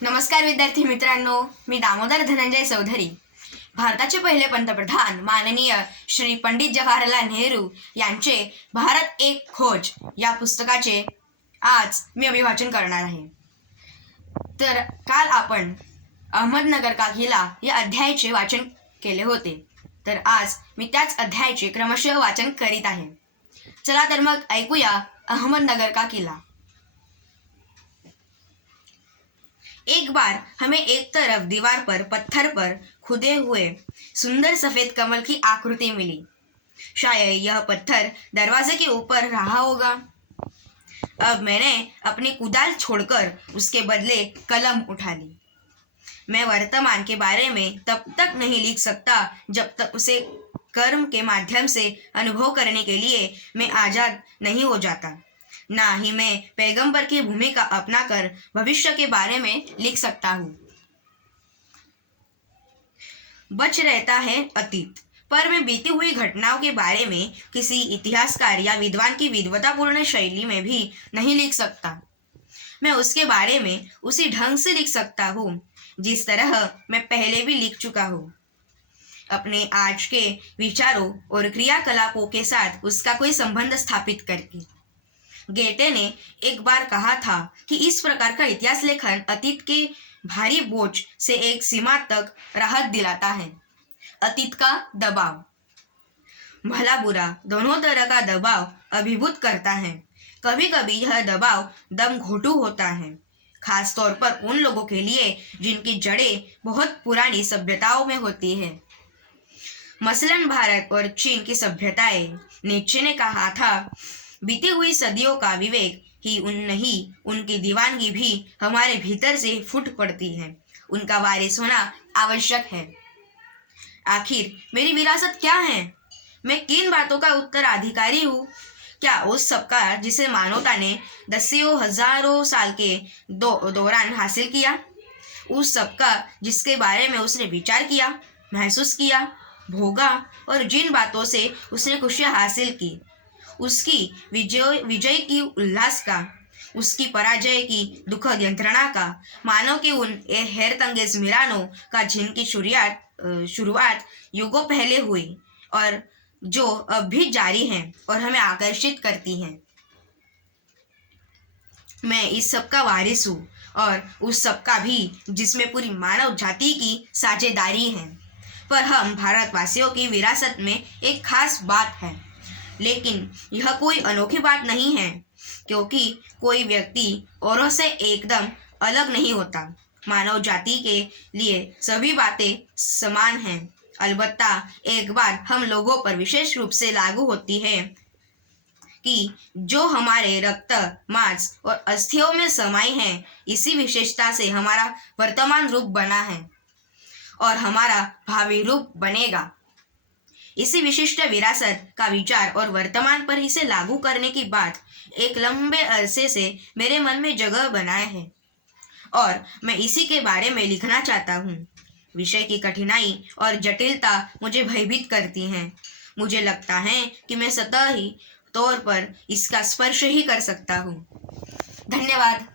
नमस्कार विद्यार्थी मित्रांनो, मी दामोदर धनंजय चौधरी. भारताचे पहिले पंतप्रधान माननीय श्री पंडित जवाहरलाल नेहरू यांचे भारत एक खोज या पुस्तकाचे आज मी अभिवाचन करणार आहे. तर काल आपण अहमदनगर का किल्ला या अध्यायाचे वाचन केले होते. तर आज मी त्याच अध्यायाचे क्रमशः वाचन करीत आहे. चला तर मग ऐकूया अहमदनगर का किल्ला. एक बार हमें एक तरफ दीवार पर पत्थर पर खुदे हुए सुंदर सफ़ेद कमल की आकृति मिली. शायद यह पत्थर दरवाजे के ऊपर रहा होगा. अब मैंने अपनी कुदाल छोड़कर उसके बदले कलम उठा ली. मैं वर्तमान के बारे में तब तक नहीं लिख सकता जब तक उसे कर्म के माध्यम से अनुभव करने के लिए मैं आज़ाद नहीं हो जाता. ना ही मैं पैगंबर की भूमिका अपनाकर भविष्य के बारे में लिख सकता हूँ. बच रहता है अतीत, पर मैं बीती हुई घटनाओं के बारे में किसी इतिहासकार या विद्वान की विद्वतापूर्ण शैली में भी नहीं लिख सकता. मैं उसके बारे में उसी ढंग से लिख सकता हूँ जिस तरह मैं पहले भी लिख चुका हूँ, अपने आज के विचारों और क्रियाकलापों के साथ उसका कोई संबंध स्थापित करके. गेटे ने एक बार कहा था कि इस प्रकार का इतिहास लेखन अतीत के भारी बोझ से एक सीमा तक राहत दिलाता है. अतीत का दबाव, भला बुरा दोनों तरह का दबाव अभिभूत करता है. कभी कभी यह दबाव दम घोटू होता है, खास तौर पर उन लोगों के लिए जिनकी जड़ें बहुत पुरानी सभ्यताओं में होती है. मसलन भारत और चीन की सभ्यताएं. नीचे ने कहा था, बीती हुई सदियों का विवेक ही उनकी दीवानगी भी हमारे भीतर से फूट पड़ती है. उनका वारिस होना आवश्यक है. आखिर मेरी विरासत क्या है? मैं किन बातों का उत्तराधिकारी हूँ? क्या उस सबका जिसे मानवता ने दसियों हजारों साल के दौरान हासिल किया? उस सबका जिसके बारे में उसने विचार किया, महसूस किया, भोगा और जिन बातों से उसने खुशियाँ हासिल की? उसकी विजय की उल्लास का, उसकी पराजय की दुखद यंत्रणा का, मानव के उन हैरतअंगेज मिलानों का जिनकी शुरुआत युगों पहले हुई और जो अब भी जारी हैं और हमें आकर्षित करती हैं. मैं इस सब का वारिस हूँ और उस सब का भी जिसमें पूरी मानव जाति की साझेदारी है. पर हम भारतवासियों की विरासत में एक खास बात है, लेकिन यह कोई अनोखी बात नहीं है, क्योंकि कोई व्यक्ति औरों से एकदम अलग नहीं होता. मानव जाति के लिए सभी बातें समान हैं. अलबत्ता एक बात हम लोगों पर विशेष रूप से लागू होती है कि जो हमारे रक्त, मांस और अस्थियों में समाई है, इसी विशेषता से हमारा वर्तमान रूप बना है और हमारा भावी रूप बनेगा. इसी विशिष्ट विरासत का विचार और वर्तमान पर इसे लागू करने की बात एक लंबे अरसे से मेरे मन में जगह बनाए है और मैं इसी के बारे में लिखना चाहता हूँ. विषय की कठिनाई और जटिलता मुझे भयभीत करती हैं. मुझे लगता है कि मैं सतही तौर पर इसका स्पर्श ही कर सकता हूँ. धन्यवाद.